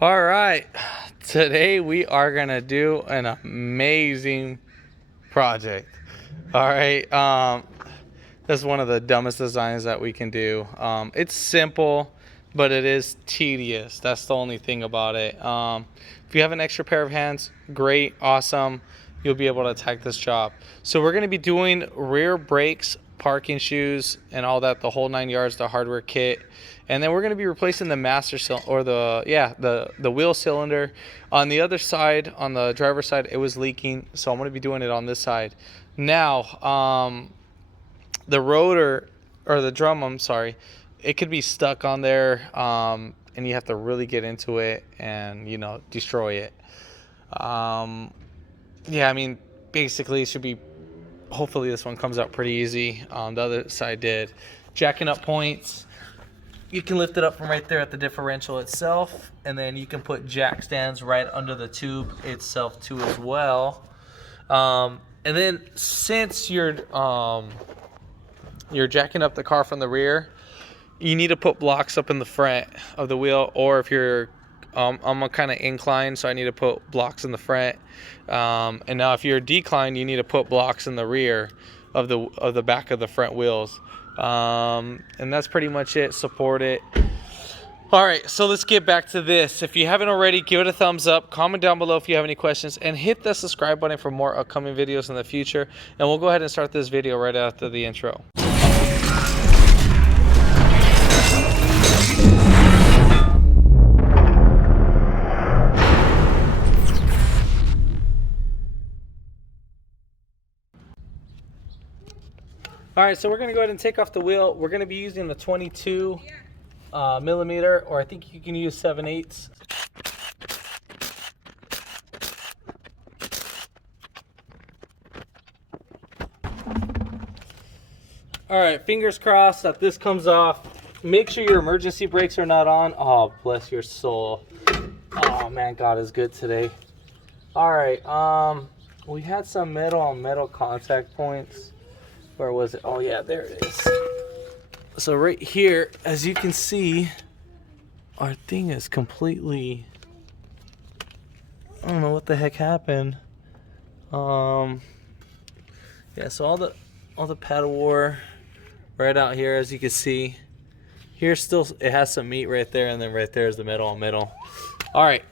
All right, today we are gonna do an amazing project. All right, that's one of the dumbest designs that we can do. It's simple, but it is tedious. That's the only thing about it. If you have an extra pair of hands, great, awesome. You'll be able to attack this job. So we're gonna be doing rear brakes, parking shoes, and all that, the whole 9 yards, the hardware kit. And then we're going to be replacing the master cylinder, or the wheel cylinder. On the other side, on the driver's side, it was leaking, so I'm going to be doing it on this side. Now, the rotor, or the drum, I'm sorry, it could be stuck on there, and you have to really get into it and, destroy it. Yeah, I mean, basically it should be, hopefully this one comes out pretty easy. The other side did. Jacking up points. You can lift it up from right there at the differential itself, and then you can put jack stands right under the tube itself too as well. And then since you're jacking up the car from the rear, you need to put blocks up in the front of the wheel, or if you're I'm a kind of inclined, so I need to put blocks in the front. And now if you're declined, you need to put blocks in the rear of the back of the front wheels. And that's pretty much it. Support it. All right, so let's get back to this. If you haven't already, give it a thumbs up, comment down below if you have any questions, and hit the subscribe button for more upcoming videos in the future. And we'll go ahead and start this video right after the intro. All right, so we're gonna go ahead and take off the wheel. We're gonna be using the 22 millimeter, or I think you can use 7/8. All right, fingers crossed that this comes off. Make sure your emergency brakes are not on. Oh, bless your soul. Oh man, God is good today. All right, we had some metal on metal contact points. Where was it? Oh yeah, there it is. So right here, as you can see, our thing is completely, I don't know what the heck happened. Yeah, so all the paddle wore right out here, as you can see. Here still it has some meat right there, and then right there is the metal on metal. All right,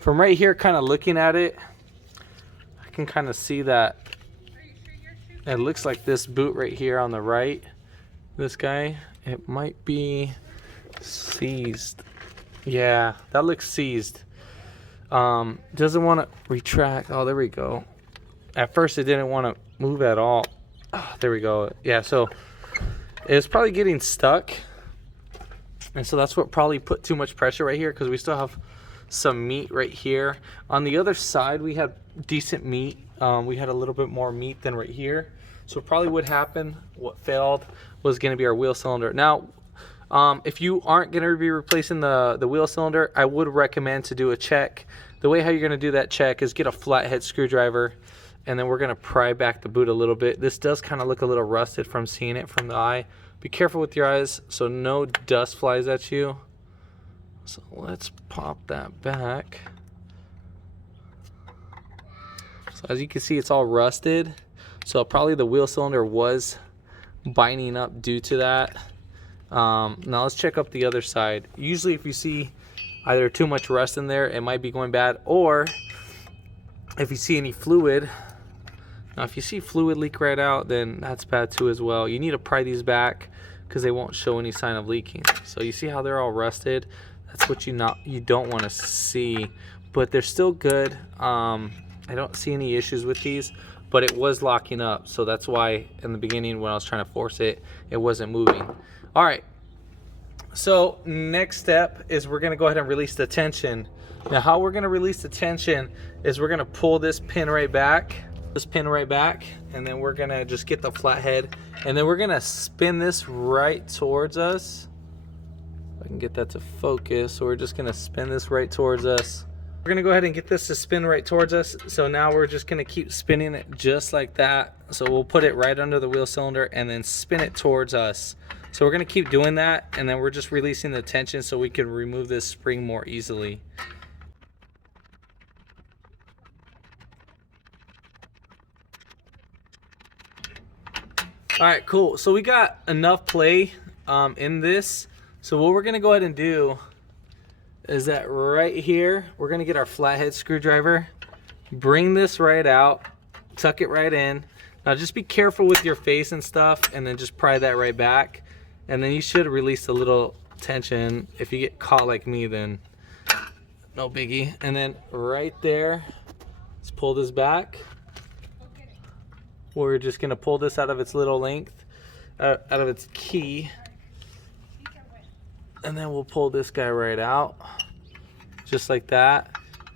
from right here, kind of looking at it, I can kind of see that it looks like this boot right here on the right, this guy, it might be seized. Yeah, that looks seized. Doesn't want to retract. Oh, there we go. At first it didn't want to move at all. Oh, there we go. Yeah, so it's probably getting stuck, and so that's what probably put too much pressure right here, because we still have some meat right here. On the other side we had decent meat. We had a little bit more meat than right here. So probably what happened, what failed, was going to be our wheel cylinder. Now, if you aren't going to be replacing the wheel cylinder, I would recommend to do a check. The way how you're going to do that check is get a flathead screwdriver, and then we're going to pry back the boot a little bit. This does kind of look a little rusted from seeing it from the eye. Be careful with your eyes so no dust flies at you. So let's pop that back. So as you can see, it's all rusted. So probably the wheel cylinder was binding up due to that. Now let's check up the other side. Usually if you see either too much rust in there, it might be going bad, or if you see any fluid. Now if you see fluid leak right out, then that's bad too as well. You need to pry these back because they won't show any sign of leaking. So you see how they're all rusted? That's what you don't want to see, but they're still good. I don't see any issues with these, but it was locking up, so that's why in the beginning when I was trying to force it, it wasn't moving. All right, so next step is we're gonna go ahead and release the tension. Now how we're gonna release the tension is we're gonna pull this pin right back, and then we're gonna just get the flathead, and then we're gonna spin this right towards us. If I can get that to focus. So we're just gonna spin this right towards us. We're gonna go ahead and get this to spin right towards us. So now we're just gonna keep spinning it just like that. So we'll put it right under the wheel cylinder and then spin it towards us. So we're gonna keep doing that, and then we're just releasing the tension so we can remove this spring more easily. All right, cool. So we got enough play in this. So what we're gonna go ahead and do is that right here, we're gonna get our flathead screwdriver, bring this right out, tuck it right in. Now just be careful with your face and stuff, and then just pry that right back. And then you should release a little tension. If you get caught like me, then no biggie. And then right there, let's pull this back. We're just gonna pull this out of its little length, out of its key. And then we'll pull this guy right out, just like that.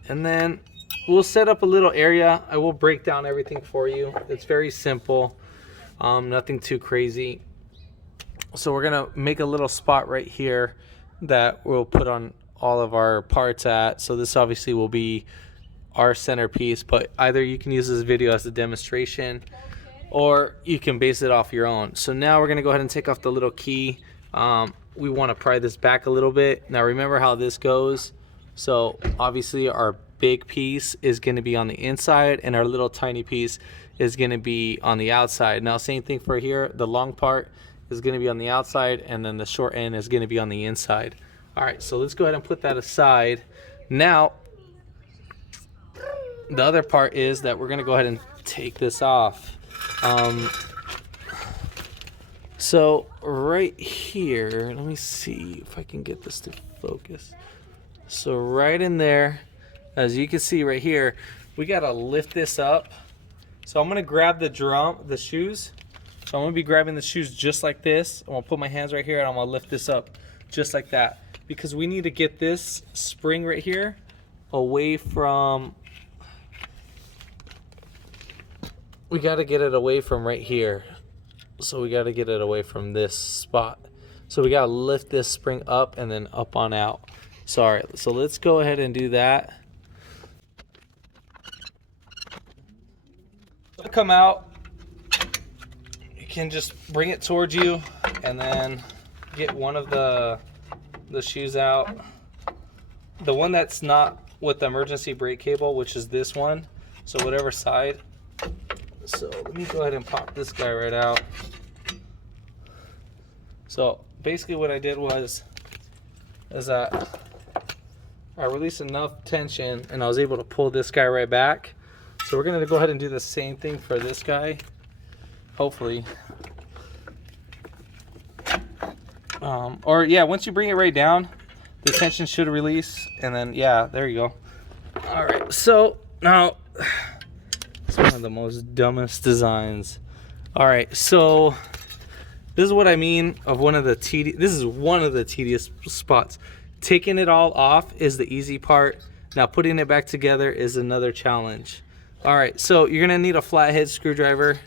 And then we'll set up a little area. I will break down everything for you. It's very simple, nothing too crazy. So we're gonna make a little spot right here that we'll put on all of our parts at. So this obviously will be our centerpiece, but either you can use this video as a demonstration or you can base it off your own. So now we're gonna go ahead and take off the little key. We wanna pry this back a little bit. Now remember how this goes. So obviously our big piece is gonna be on the inside and our little tiny piece is gonna be on the outside. Now same thing for here, the long part is gonna be on the outside and then the short end is gonna be on the inside. All right, so let's go ahead and put that aside. Now, the other part is that we're gonna go ahead and take this off. So right here, let me see if I can get this to focus. So right in there, as you can see right here, we gotta lift this up. So I'm gonna grab the shoes. So I'm gonna be grabbing the shoes just like this. I'm gonna put my hands right here and I'm gonna lift this up just like that. Because we need to get this spring right here away from, we gotta get it away from right here. So we gotta get it away from this spot. So we gotta lift this spring up and then up on out. So all right, so let's go ahead and do that. Come out, you can just bring it towards you and then get one of the shoes out. The one that's not with the emergency brake cable, which is this one. So whatever side. So let me go ahead and pop this guy right out. So basically what I did is that I released enough tension and I was able to pull this guy right back. So we're gonna go ahead and do the same thing for this guy, hopefully. Or yeah, once you bring it right down, the tension should release, and then yeah, there you go. All right, so now it's one of the most dumbest designs. All right, so this is what I mean of one of the tedious spots. Taking it all off is the easy part. Now putting it back together is another challenge. All right, so you're gonna need a flathead screwdriver.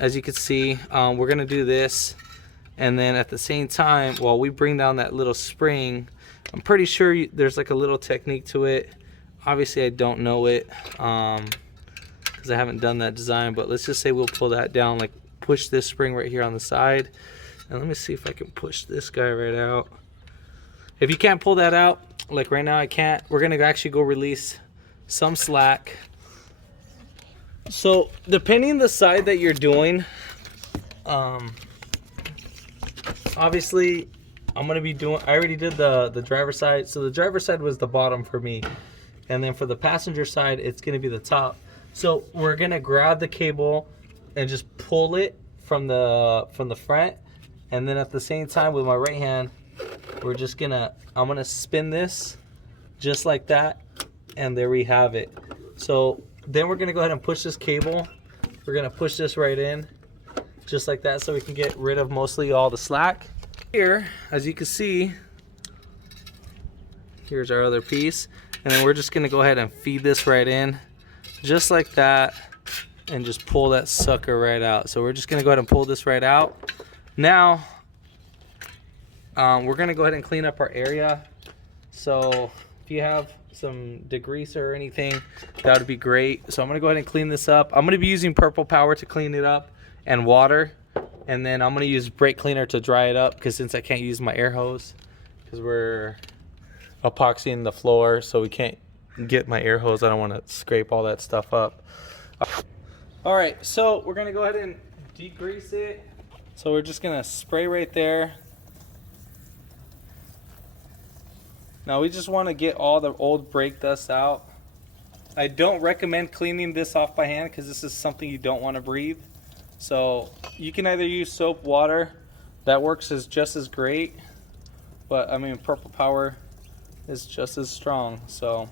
As you can see, we're gonna do this. And then at the same time, while we bring down that little spring, I'm pretty sure there's like a little technique to it. Obviously I don't know it because I haven't done that design, but let's just say we'll pull that down, like push this spring right here on the side. And let me see if I can push this guy right out. If you can't pull that out, like right now I can't, we're gonna actually go release some slack. So depending the side that you're doing, obviously I'm gonna be doing, I already did the driver's side. So the driver's side was the bottom for me. And then for the passenger side, it's gonna be the top. So we're gonna grab the cable and just pull it from the front. And then at the same time with my right hand, we're just gonna, I'm gonna spin this just like that. And there we have it. So then we're gonna go ahead and push this cable. We're gonna push this right in just like that so we can get rid of mostly all the slack. Here, as you can see, here's our other piece. And then we're just gonna go ahead and feed this right in just like that and just pull that sucker right out. So we're just gonna go ahead and pull this right out. Now, we're gonna go ahead and clean up our area. So if you have some degreaser or anything, that would be great. So I'm gonna go ahead and clean this up. I'm gonna be using purple power to clean it up and water. And then I'm gonna use brake cleaner to dry it up, because since I can't use my air hose, because we're epoxying the floor, so we can't get my air hose. I don't want to scrape all that stuff up. All right, so we're gonna go ahead and degrease it. So we're just gonna spray right there. Now we just want to get all the old brake dust out. I don't recommend cleaning this off by hand, because this is something you don't want to breathe. So you can either use soap, water, that works just as great, but I mean Purple Power is just as strong. So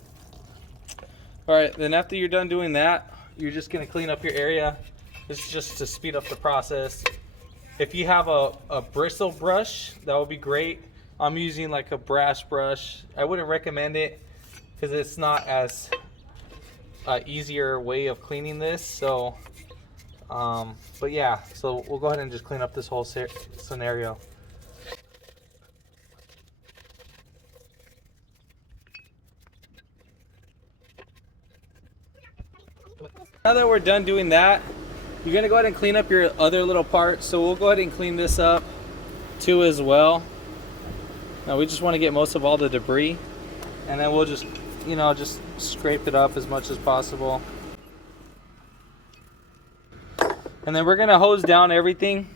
all right, then after you're done doing that, you're just going to clean up your area. This is just to speed up the process. If you have a bristle brush, that would be great. I'm using like a brass brush. I wouldn't recommend it, because it's not as easier way of cleaning this. So but yeah, so we'll go ahead and just clean up this whole scenario. Now that we're done doing that, you're gonna go ahead and clean up your other little parts. So we'll go ahead and clean this up too as well. Now we just want to get most of all the debris, and then we'll just, you know, just scrape it up as much as possible. And then we're gonna hose down everything.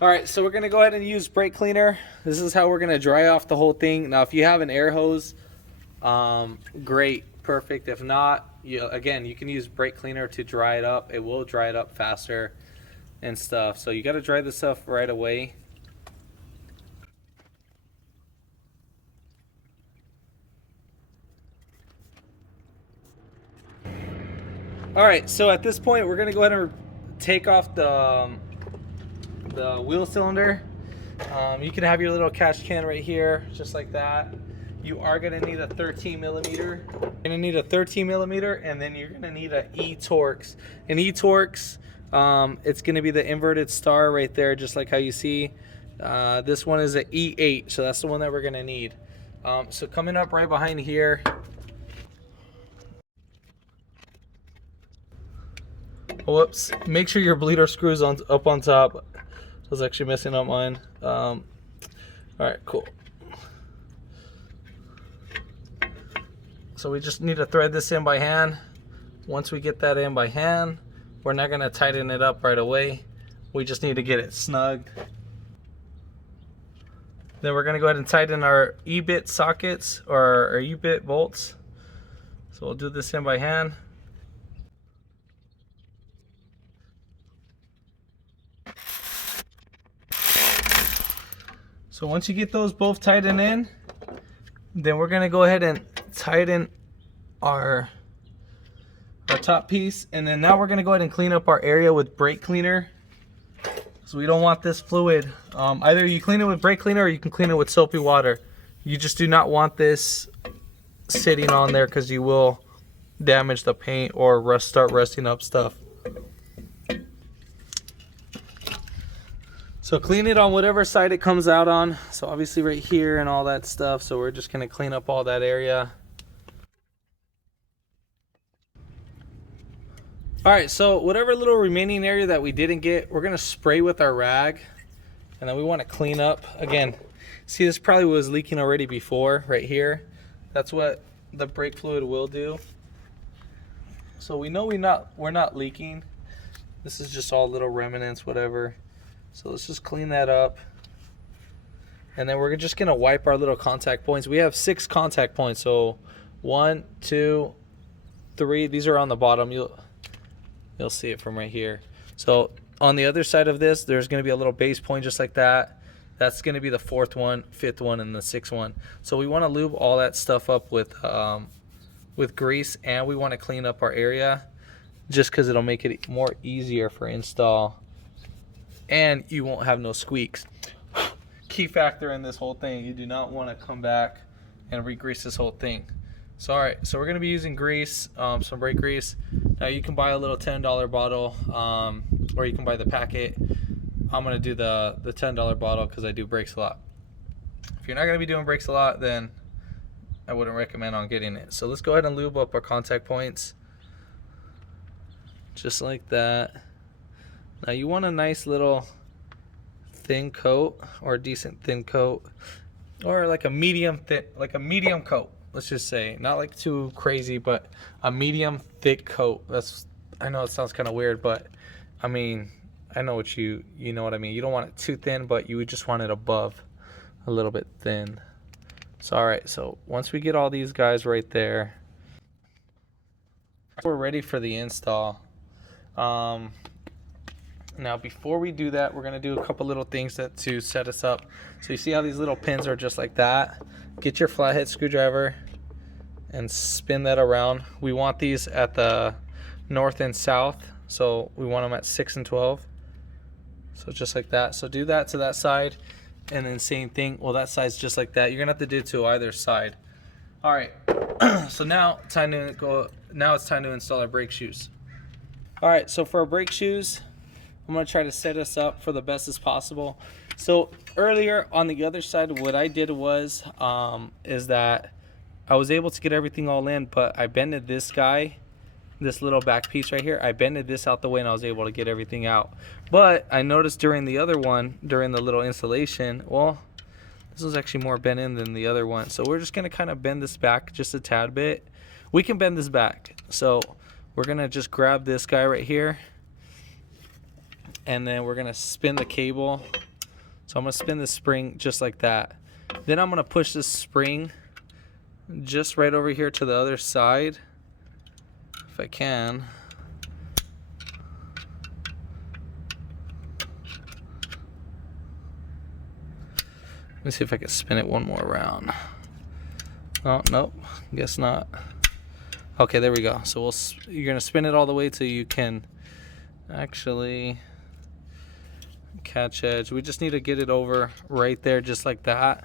All right, so we're gonna go ahead and use brake cleaner. This is how we're gonna dry off the whole thing. Now, if you have an air hose, great, perfect. If not, again, you can use brake cleaner to dry it up. It will dry it up faster and stuff. So you gotta dry this stuff right away. All right, so at this point, we're gonna go ahead and take off the wheel cylinder. You can have your little catch can right here, just like that. You are gonna need a 13 millimeter. You're gonna need a 13 millimeter, and then you're gonna need an E-Torx. An E-Torx, it's gonna be the inverted star right there, just like how you see. This one is an E8, so that's the one that we're gonna need. So coming up right behind here, whoops, make sure your bleeder screws up on top. I was actually messing up mine. All right, cool. So we just need to thread this in by hand. Once we get that in by hand, we're not gonna tighten it up right away. We just need to get it snugged. Then we're gonna go ahead and tighten our E-bit sockets, or our E-bit bolts. So we'll do this in by hand. So once you get those both tightened in, then we're gonna go ahead and tighten our top piece, and then now we're gonna go ahead and clean up our area with brake cleaner. So we don't want this fluid. Either you clean it with brake cleaner, or you can clean it with soapy water. You just do not want this sitting on there, because you will damage the paint or start rusting up stuff. So clean it on whatever side it comes out on. So obviously right here and all that stuff. So we're just gonna clean up all that area. All right, so whatever little remaining area that we didn't get, we're gonna spray with our rag, and then we wanna clean up. Again, see, this probably was leaking already before, right here. That's what the brake fluid will do. So we know we're not leaking. This is just all little remnants, whatever. So let's just clean that up. And then we're just gonna wipe our little contact points. We have 6 contact points. So 1, 2, 3, these are on the bottom. You'll see it from right here. So on the other side of this, there's gonna be a little base point just like that. That's gonna be the 4th one, 5th one, and the 6th one. So we wanna lube all that stuff up with grease, and we wanna clean up our area just because it'll make it more easier for install. And you won't have no squeaks. Key factor in this whole thing, you do not want to come back and re-grease this whole thing. So all right, so we're going to be using grease, some brake grease. Now you can buy a little $10 bottle, or you can buy the packet. I'm going to do the $10 bottle because I do brakes a lot. If you're not going to be doing brakes a lot, then I wouldn't recommend on getting it. So let's go ahead and lube up our contact points. Just like that. Now you want a nice little thin coat, or a decent thin coat, or like a medium thick, like a medium coat. Let's just say, not like too crazy, but a medium thick coat. I know it sounds kind of weird, but I mean, I know what you know what I mean. You don't want it too thin, but you would just want it above a little bit thin. So all right, so once we get all these guys right there, we're ready for the install. Now before we do that, we're gonna do a couple little things to set us up. So you see how these little pins are just like that? Get your flathead screwdriver and spin that around. We want these at the north and south, so we want them at 6 and 12. So just like that. So do that to that side, and then same thing. Well, that side's just like that. You're gonna have to do it to either side. All right. So now it's time to install our brake shoes. All right. So for our brake shoes, I'm gonna try to set us up for the best as possible. So earlier on the other side, what I did was is that I was able to get everything all in, but I bended this guy, this little back piece right here. I bended this out the way, and I was able to get everything out. But I noticed during the other one, during the little installation, well, this was actually more bent in than the other one. So we're just gonna kind of bend this back just a tad bit. We can bend this back. So we're gonna just grab this guy right here, and then we're gonna spin the cable. So I'm gonna spin the spring just like that. Then I'm gonna push this spring just right over here to the other side, if I can. Let me see if I can spin it one more round. Oh, nope, guess not. Okay, there we go. So you're gonna spin it all the way till you can actually catch edge. We just need to get it over right there just like that,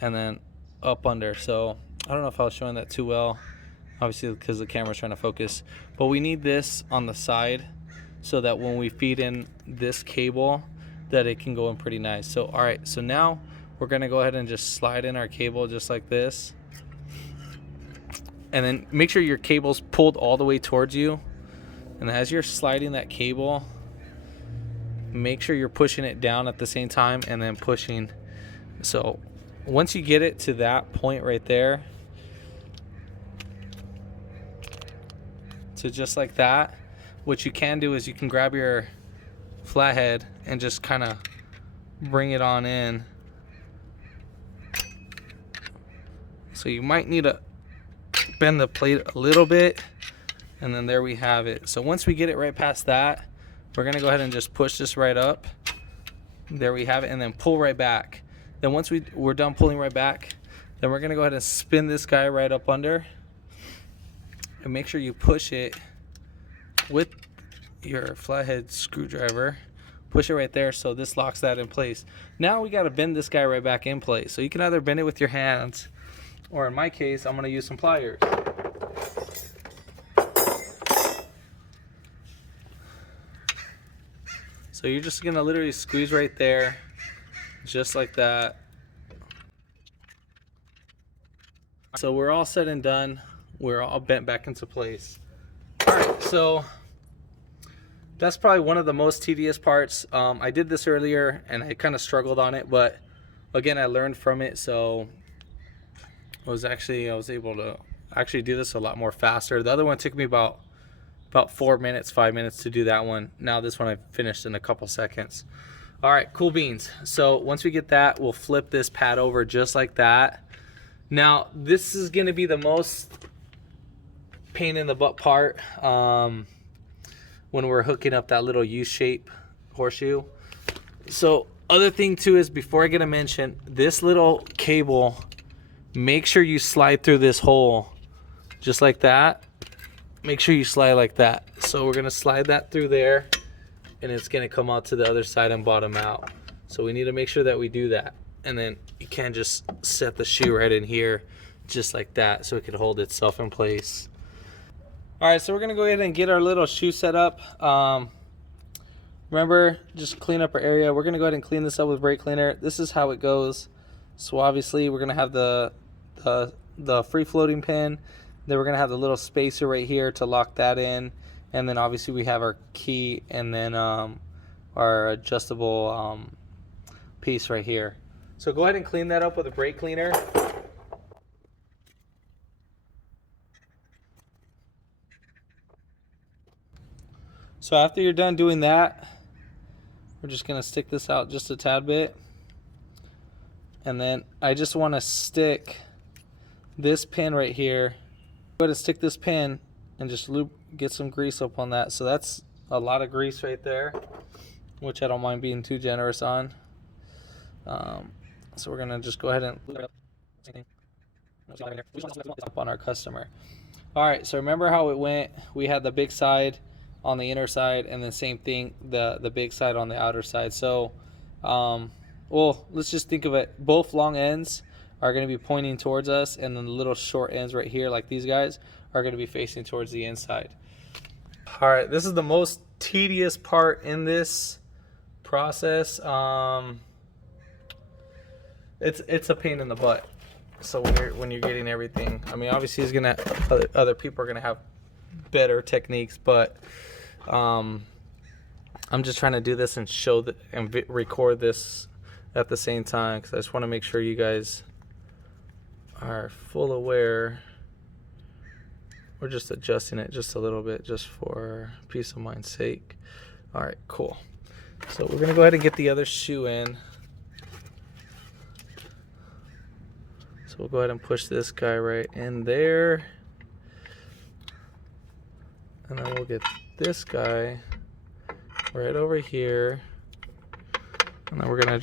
and then up under. So I don't know if I was showing that too well, obviously because the camera's trying to focus, but we need this on the side so that when we feed in this cable, that it can go in pretty nice. So all right, so now we're gonna go ahead and just slide in our cable just like this, and then make sure your cable's pulled all the way towards you. And as you're sliding that cable, make sure you're pushing it down at the same time, and then pushing. So once you get it to that point right there, so just like that, what you can do is you can grab your flathead and just kind of bring it on in. So you might need to bend the plate a little bit, and then there we have it. So once we get it right past that, we're gonna go ahead and just push this right up. There we have it, and then pull right back. Then once we're done pulling right back, then we're gonna go ahead and spin this guy right up under, and make sure you push it with your flathead screwdriver. Push it right there, so this locks that in place. Now we gotta bend this guy right back in place. So you can either bend it with your hands, or in my case, I'm gonna use some pliers. So you're just gonna literally squeeze right there, just like that. So we're all said and done. We're all bent back into place. All right, so that's probably one of the most tedious parts. I did this earlier and I kind of struggled on it, but again, I learned from it. So I was able to actually do this a lot more faster. The other one took me about 4 minutes, 5 minutes to do that one. Now this one I finished in a couple seconds. All right, cool beans. So once we get that, we'll flip this pad over just like that. Now this is gonna be the most pain in the butt part when we're hooking up that little U-shape horseshoe. So other thing too is, before I get to mention, this little cable, make sure you slide through this hole just like that. Make sure you slide like that. So we're gonna slide that through there, and it's gonna come out to the other side and bottom out. So we need to make sure that we do that. And then you can just set the shoe right in here just like that, so it can hold itself in place. All right, so we're gonna go ahead and get our little shoe set up. Remember, just clean up our area. We're gonna go ahead and clean this up with brake cleaner. This is how it goes. So obviously we're gonna have the free floating pin, then we're gonna have the little spacer right here to lock that in, and then obviously we have our key, and then our adjustable piece right here. So go ahead and clean that up with a brake cleaner. So after you're done doing that, we're just gonna stick this out just a tad bit, and then I just want to stick this pin right here. Go ahead and stick this pin and just get some grease up on that. So that's a lot of grease right there, which I don't mind being too generous on. So we're gonna just go ahead and up on our customer. All right, so remember how it went? We had the big side on the inner side, and the same thing, the big side on the outer side. So well, let's just think of it, both long ends are going to be pointing towards us, and then the little short ends right here, like these guys, are going to be facing towards the inside. All right, this is the most tedious part in this process. It's a pain in the butt. So when you're getting everything, I mean, obviously he's gonna, other people are gonna have better techniques, but I'm just trying to do this and show that and record this at the same time, because I just want to make sure you guys are full aware. We're just adjusting it just a little bit, just for peace of mind's sake. All right, cool. So we're gonna go ahead and get the other shoe in. So we'll go ahead and push this guy right in there, and then we'll get this guy right over here, and then we're gonna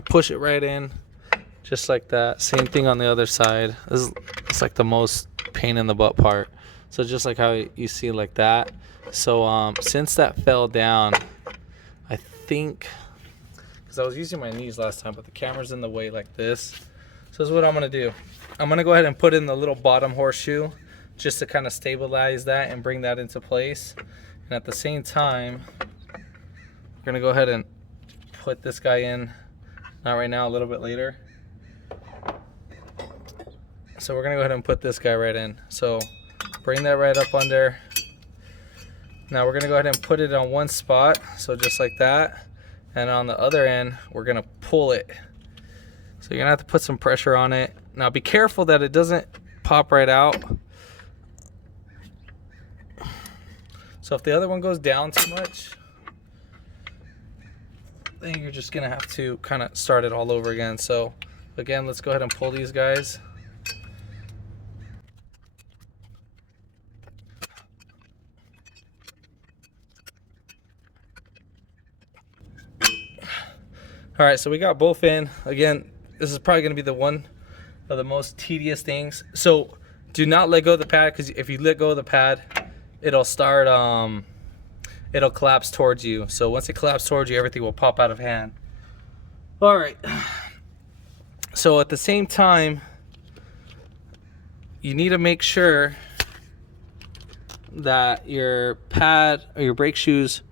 push it right in, just like that. Same thing on the other side. It's like the most pain in the butt part. So just like how you see like that. So since that fell down, I think, because I was using my knees last time, but the camera's in the way like this. So this is what I'm gonna do. I'm gonna go ahead and put in the little bottom horseshoe just to kind of stabilize that and bring that into place. And at the same time, we're gonna go ahead and put this guy in, not right now, a little bit later. So we're gonna go ahead and put this guy right in. So bring that right up under. Now we're gonna go ahead and put it on one spot, so just like that. And on the other end, we're gonna pull it. So you're gonna have to put some pressure on it. Now be careful that it doesn't pop right out. So if the other one goes down too much, then you're just gonna have to kind of start it all over again. So again, let's go ahead and pull these guys. All right, so we got both in. Again, this is probably gonna be the one of the most tedious things. So do not let go of the pad, because if you let go of the pad, it'll start, it'll collapse towards you. So once it collapses towards you, everything will pop out of hand. All right. So at the same time, you need to make sure that your pad or your brake shoes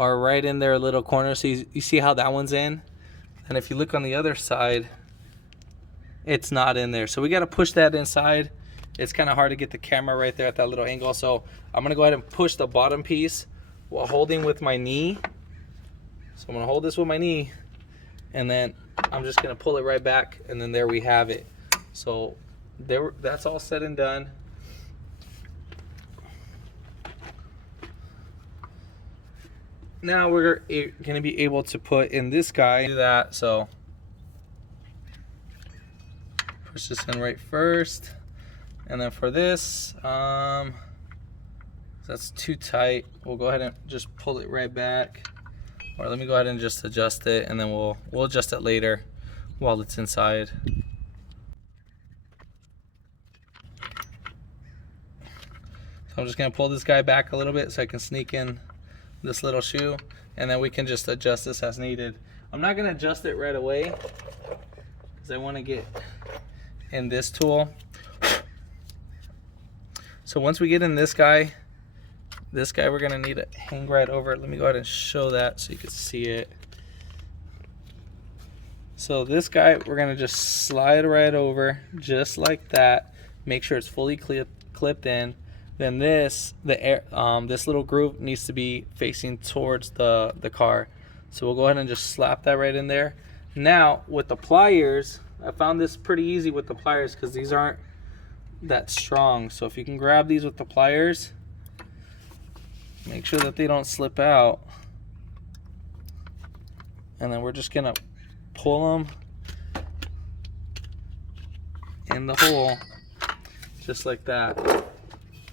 are right in their little corner. So you see how that one's in? And if you look on the other side, it's not in there. So we got to push that inside. It's kind of hard to get the camera right there at that little angle. So I'm going to go ahead and push the bottom piece while holding with my knee. So I'm going to hold this with my knee, and then I'm just going to pull it right back, and then there we have it. So that's all said and done. Now we're going to be able to put in this guy. Do that. So push this in right first, and then for this, that's too tight. We'll go ahead and just pull it right back. Or let me go ahead and just adjust it, and then we'll adjust it later while it's inside. So I'm just gonna pull this guy back a little bit so I can sneak in this little shoe, and then we can just adjust this as needed. I'm not gonna adjust it right away because I want to get in this tool. So once we get in this guy we're gonna need to hang right over it. Let me go ahead and show that so you can see it. So this guy, we're gonna just slide right over, just like that. Make sure it's fully clipped in. Then this little groove needs to be facing towards the car. So we'll go ahead and just slap that right in there. Now with the pliers, I found this pretty easy with the pliers because these aren't that strong. So if you can grab these with the pliers, make sure that they don't slip out. And then we're just gonna pull them in the hole, just like that.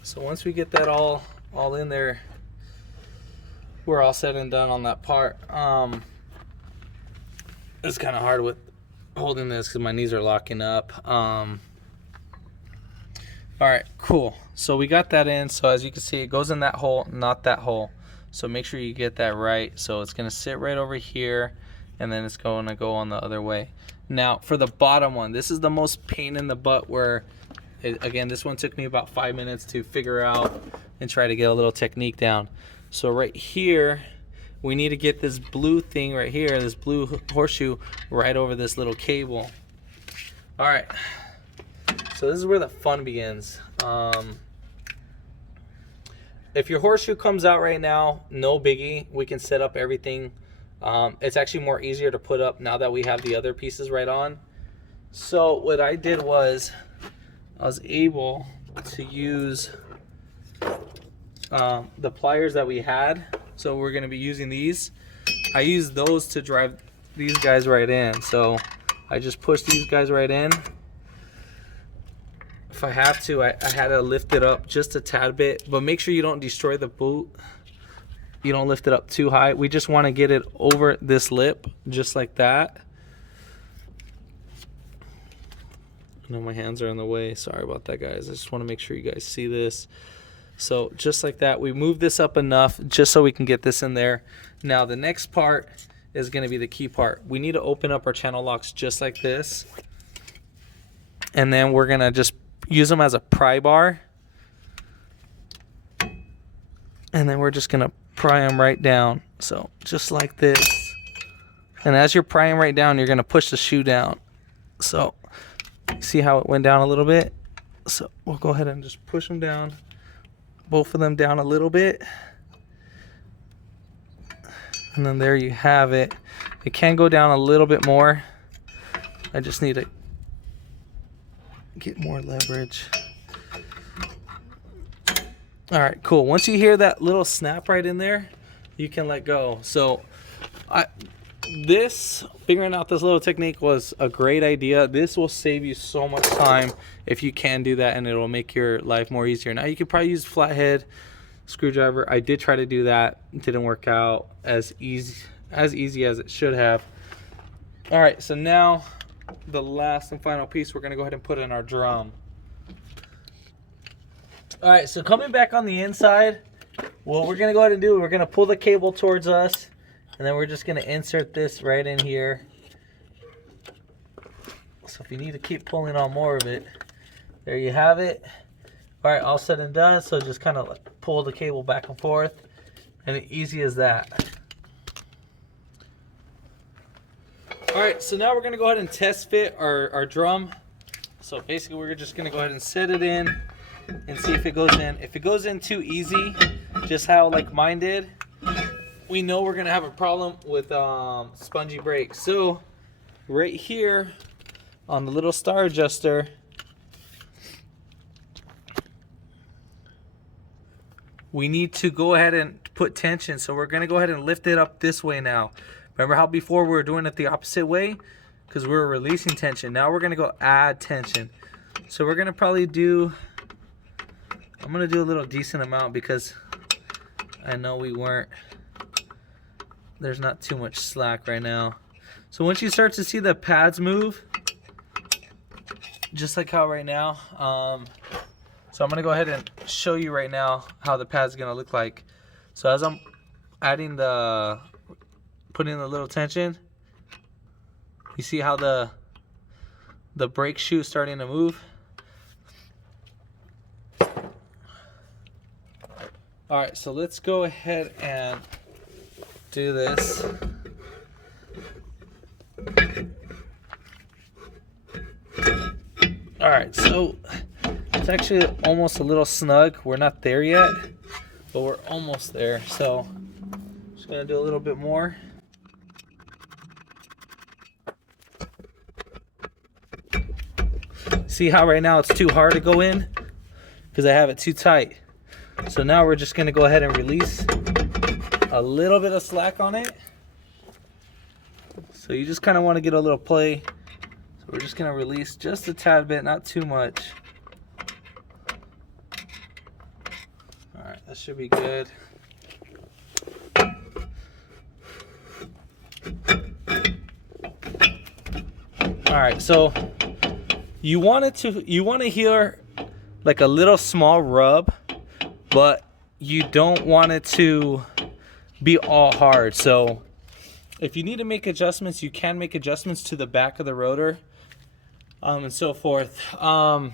So once we get that all in there, we're all said and done on that part. It's kind of hard with holding this because my knees are locking up. All right, cool. So we got that in. So as you can see, it goes in that hole, not that hole. So make sure you get that right. So it's gonna sit right over here, and then it's going to go on the other way. Now for the bottom one, this is the most pain in the butt where, again, this one took me about 5 minutes to figure out and try to get a little technique down. So right here, we need to get this blue thing right here, this blue horseshoe right over this little cable. All right, so this is where the fun begins. If your horseshoe comes out right now, no biggie. We can set up everything. It's actually more easier to put up now that we have the other pieces right on. So what I did was I was able to use the pliers that we had. So we're going to be using these. I used those to drive these guys right in. So I just pushed these guys right in. If I have to, I had to lift it up just a tad bit, but make sure you don't destroy the boot. You don't lift it up too high. We just want to get it over this lip, just like that. I know my hands are in the way. Sorry about that, guys. I just want to make sure you guys see this. So just like that, we move this up enough just so we can get this in there. Now the next part is going to be the key part. We need to open up our channel locks just like this. And then we're going to just use them as a pry bar. And then we're just going to pry them right down. So just like this. And as you're prying right down, you're going to push the shoe down. So see how it went down a little bit? So we'll go ahead and just push them down. Both of them down a little bit. And then there you have it. It can go down a little bit more. I just need to get more leverage. All right, cool. Once you hear that little snap right in there, you can let go. So figuring out this little technique was a great idea. This will save you so much time if you can do that, and it will make your life more easier. Now you could probably use flathead screwdriver. I did try to do that. It didn't work out as easy as it should have. All right, so now the last and final piece, we're gonna go ahead and put in our drum. All right, so coming back on the inside, what we're gonna go ahead and do, we're gonna pull the cable towards us, and then we're just gonna insert this right in here. So if you need to keep pulling on more of it, there you have it. All right, all said and done. So just kind of pull the cable back and forth, and easy as that. All right, so now we're gonna go ahead and test fit our drum. So basically we're just gonna go ahead and set it in and see if it goes in. If it goes in too easy, just how like mine did, we know we're gonna have a problem with spongy brakes. So right here on the little star adjuster, we need to go ahead and put tension. So we're gonna go ahead and lift it up this way now. Remember how before we were doing it the opposite way? Because we were releasing tension. Now we're gonna go add tension. So we're gonna probably do, I'm gonna do a little decent amount because I know there's not too much slack right now. So once you start to see the pads move, just like how right now, so I'm gonna go ahead and show you right now how the pad's gonna look like. So as I'm adding putting the little tension, you see how the brake shoe is starting to move. All right, so let's go ahead and do this. All right, so it's actually almost a little snug. We're not there yet, but we're almost there. So just gonna do a little bit more. See how right now it's too hard to go in because I have it too tight. So now we're just gonna go ahead and release a little bit of slack on it. So you just kind of want to get a little play. So we're just gonna release just a tad bit, not too much. All right, that should be good. All right, so you want to hear like a little small rub, but you don't want it to be all hard. So if you need to make adjustments, you can make adjustments to the back of the rotor, and so forth. I'm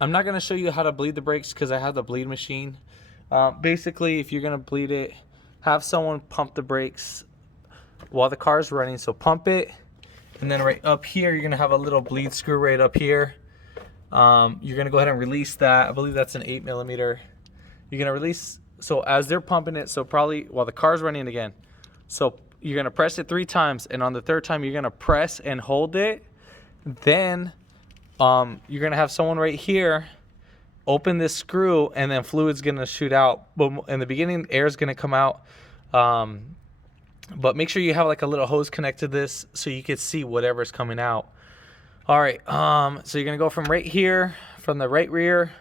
not going to show you how to bleed the brakes because I have the bleed machine. Basically, if you're going to bleed it, have someone pump the brakes while the car is running. So pump it, and then right up here, you're going to have a little bleed screw right up here. You're going to go ahead and release that. I believe that's an 8mm. You're going to release, so as they're pumping it, so probably while the car's running again. So you're going to press it 3 times, and on the 3rd time, you're going to press and hold it. Then you're going to have someone right here open this screw, and then fluid's going to shoot out. But in the beginning, air is going to come out. But make sure you have like a little hose connected to this so you can see whatever's coming out. All right, so you're going to go from right here, from the right rear,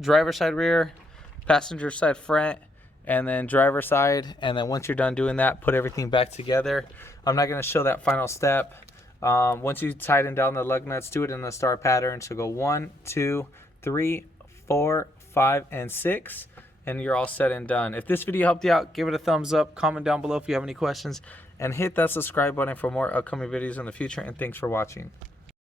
driver side rear, passenger side front, and then driver side. And then once you're done doing that, put everything back together. I'm not going to show that final step. Once you tighten down the lug nuts, do it in the star pattern. So go 1, 2, 3, 4, 5, and 6, and you're all set and done. If this video helped you out, give it a thumbs up, comment down below if you have any questions, and hit that subscribe button for more upcoming videos in the future. And thanks for watching.